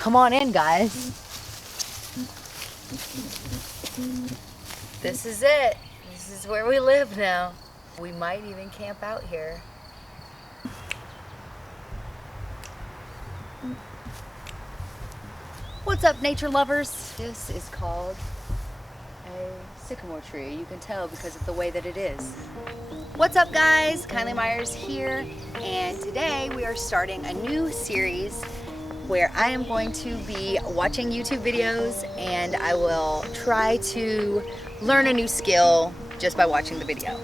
Come on in, guys. This is it. This is where we live now. We might even camp out here. What's up, nature lovers? This is called a sycamore tree. You can tell because of the way that it is. What's up, guys? Kylie Myers here, and today we are starting a new series where I am going to be watching YouTube videos and I will try to learn a new skill just by watching the video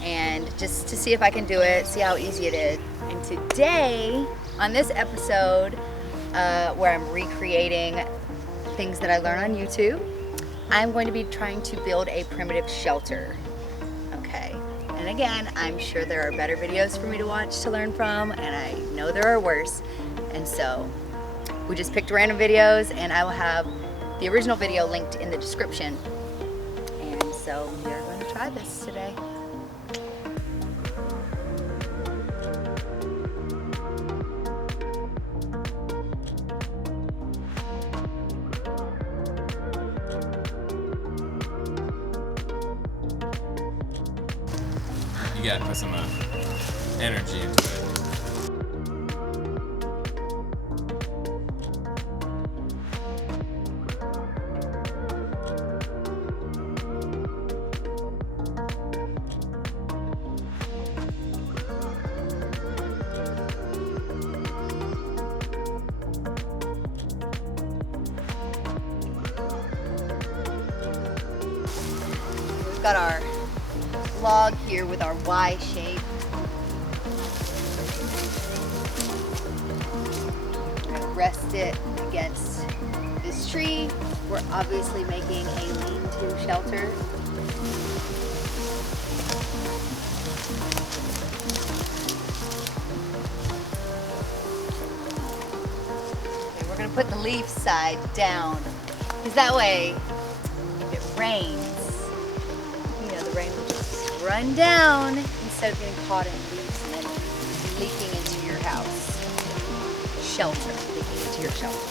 and just to see if I can do it, see how easy it is. And today, on this episode, where I'm recreating things that I learned on YouTube, I'm going to be trying to build a primitive shelter. Okay, and again, I'm sure there are better videos for me to watch to learn from, and I know there are worse, and so we just picked random videos, and I will have the original video linked in the description. And so we are going to try this today. You gotta put some energy into it. We've got our log here with our Y shape. I'm gonna rest it against this tree. We're obviously making a lean-to shelter. Okay, we're gonna put the leaf side down, because that way, if it rains, the rain will just run down instead of getting caught in leaves and then leaking into your house. Shelter, leaking into your shelter.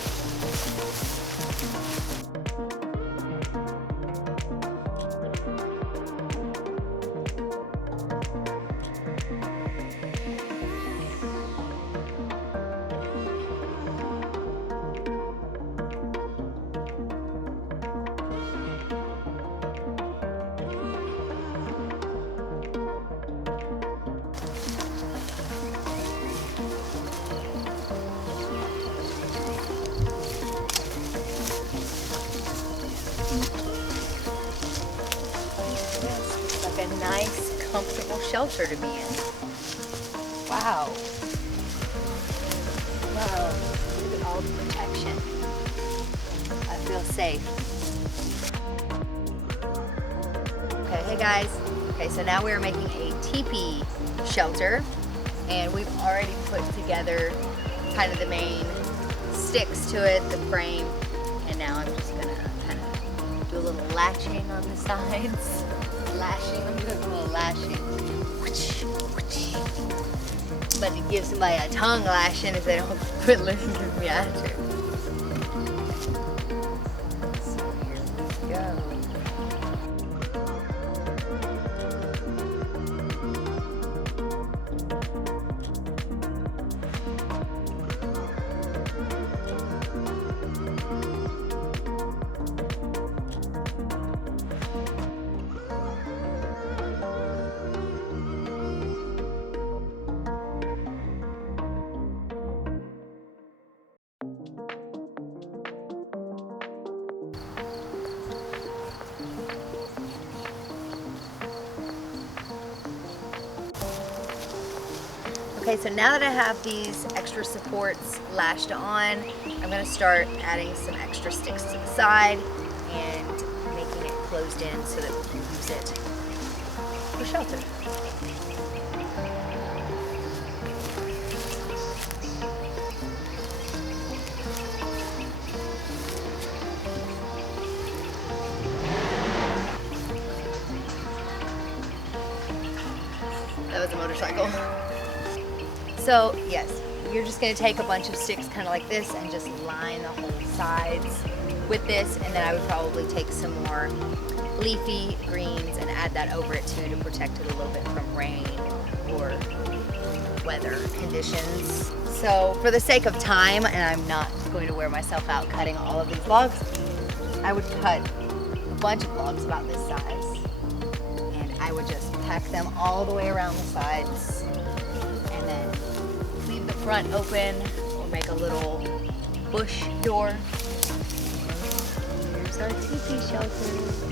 A nice, comfortable shelter to be in. Wow. Wow. Look at all the protection. I feel safe. Okay, hey guys. Okay, so now we're making a teepee shelter, and we've already put together kind of the main sticks to it, the frame, and now I'm just gonna kind of do a little latching on the sides. Lashing, I'm doing a little lashing. But it gives somebody a tongue lashing if they don't quit looking at me after. So here we go. Okay, so now that I have these extra supports lashed on, I'm going to start adding some extra sticks to the side and making it closed in so that we can use it for shelter. That was a motorcycle. So yes, you're just gonna take a bunch of sticks kind of like this and just line the whole sides with this, and then I would probably take some more leafy greens and add that over it too to protect it a little bit from rain or weather conditions. So for the sake of time, and I'm not going to wear myself out cutting all of these logs, I would cut a bunch of logs about this size, and I would just pack them all the way around the sides and then leave the front open or make a little bush door. Here's our teepee shelter.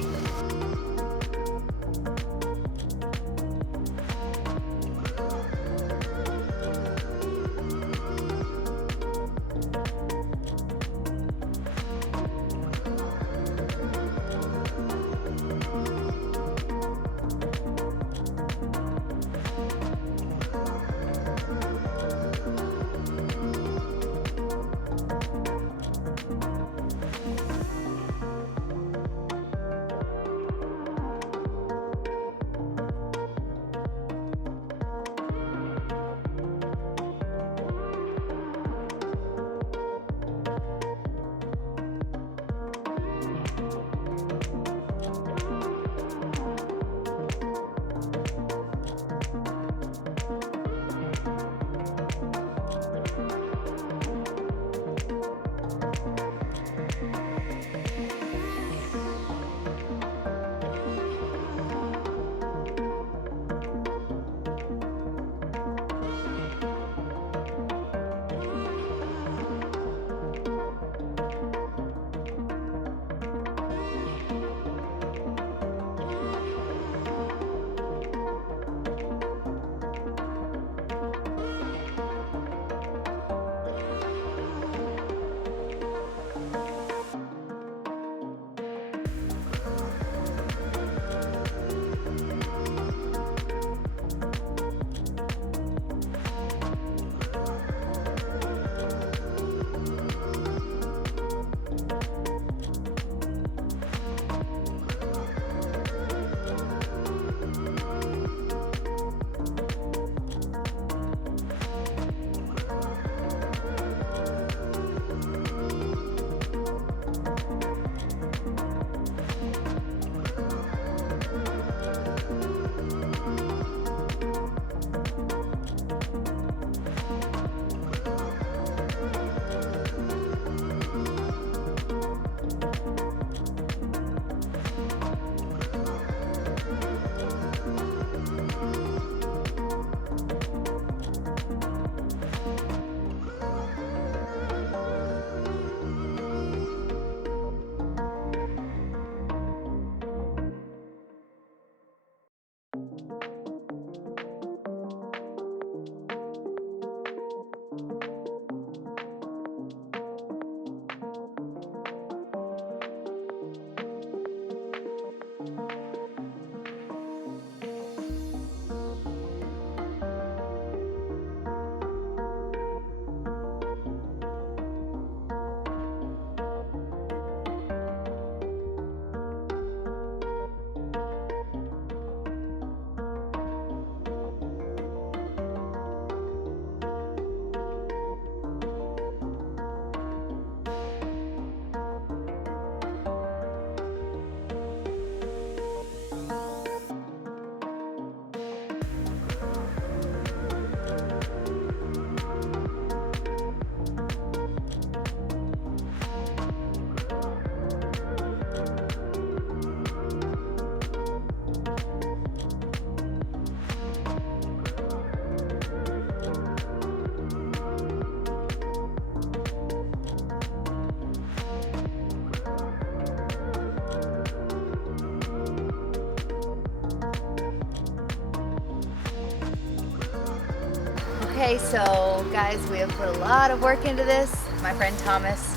Okay, so guys, we have put a lot of work into this. My friend Thomas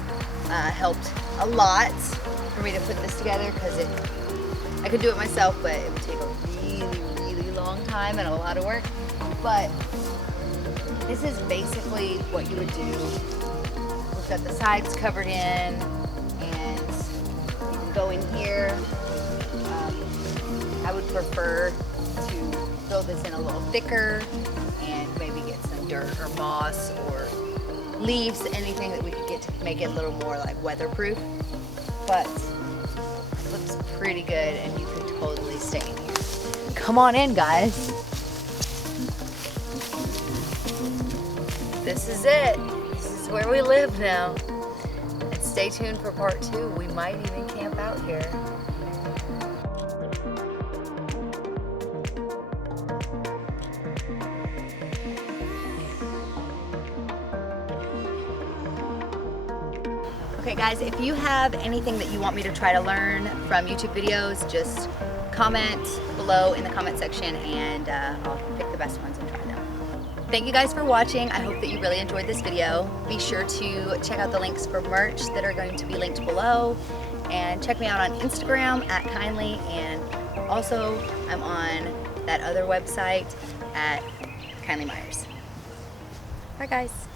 helped a lot for me to put this together because I could do it myself, but it would take a really long time and a lot of work. But this is basically what you would do. We've got the sides covered in, and you can go in here. I would prefer to fill this in a little thicker and maybe get some dirt or moss or leaves, anything that we could get to make it a little more like weatherproof. But it looks pretty good and you could totally stay in here. Come on in, guys. This is it. This is where we live now. And stay tuned for part 2. We might even camp out here. Okay guys, if you have anything that you want me to try to learn from YouTube videos, just comment below in the comment section and I'll pick the best ones and try them. Thank you guys for watching. I hope that you really enjoyed this video. Be sure to check out the links for merch that are going to be linked below, and check me out on Instagram at Kindly, and also I'm on that other website at Kindly Myers. Bye guys.